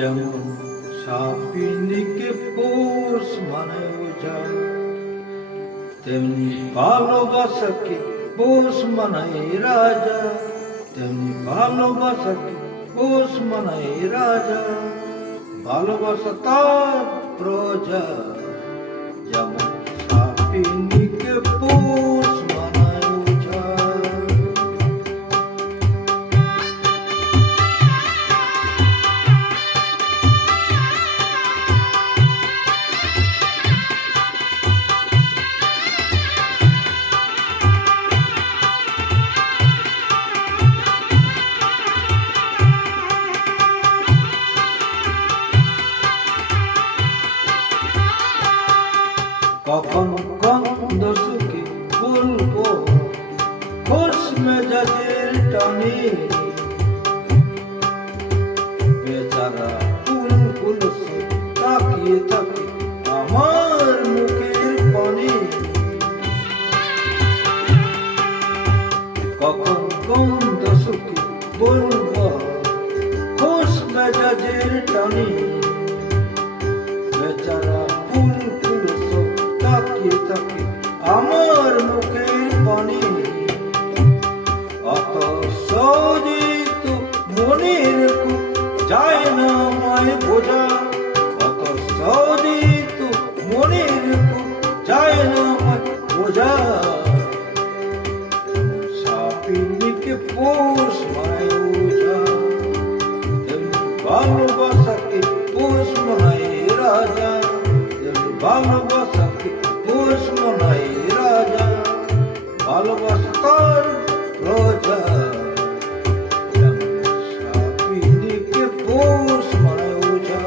যেমন সাপিনীকে পোষ মানে ওঝা, তেমনি ভালোবাসাকে পোষ মানায় রাজা, তেমনি ভালোবাসাকে পোষ মানায় রাজা। ভালোবাসা তার প্রজা, যেমন সাপিনীকে পোষ মানায় ওঝা। কখন গন্ধ সুখে বলবো খোশ মেজাজের টানে, বেচারা ফুল ফুল তাকিয়ে থাকে আমার মুখের পানে। কখন গন্ধ সুখে বলবো খোশ মেজাজের টানে, বেচারা ফুল ফুল তাকিয়ে থাকে আমার মুখের পানে। অত সহজে তো মনের যায় না আমায় বোঝা, অত সহজে তো মনের যায় না আমায় বোঝা। সাপিনীকে পোষ মানায় ওঝা, তেমনি ভালোবাসাকে পোষ মানায় রাজা, তেমনি ভালোবাসাকে পোষ মানায় রাজা। ভালোবাসা তার প্রজা, সাপিনীকে পোষ মানায় ওঝা।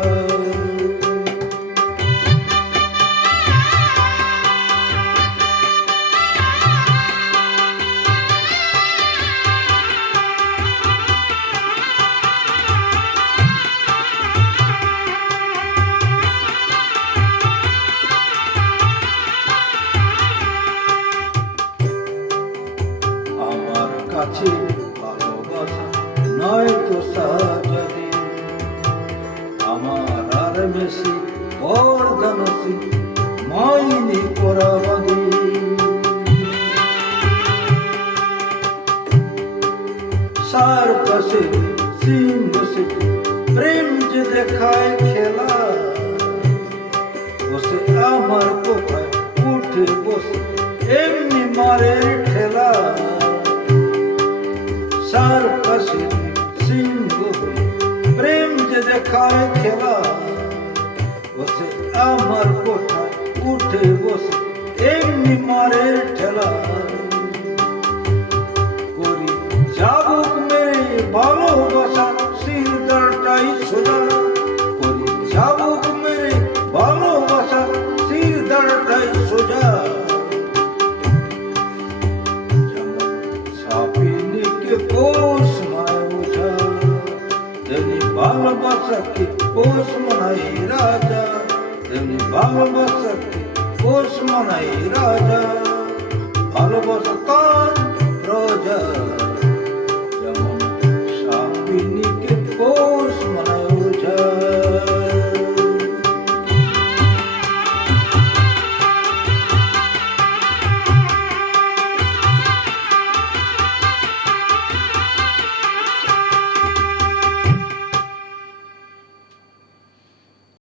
কাছে ভালোবাসা নয় তো সাজাদি, আমার আর মেসি বরদানসি মাইনে করা বাঁধি। সার পাশে সিং বসে প্রেম যে দেখায় খেলা, বসে আমার কোথায় উঠে বসে এমনি মারে ঠেলা। সার পাশে সিংহ প্রেম যে দেখায় খেলা, বসে আমার কোথায় উঠে বসে এমনি মারে ঠেলা। করি যাবুক মেরে ভালোবাসা শিরদারটাই সোজা, করি যাবুক মেরে ভালোবাসা শিরদারটাই সোজা। সাপিনীকে পোষ মানায় ওঝা, তেমনি ভালোবাসাকে পোষ মানায় রাজা, তেমনি ভালোবাসাকে পোষ মানায় রাজা। ভালোবাসা তার প্রজা।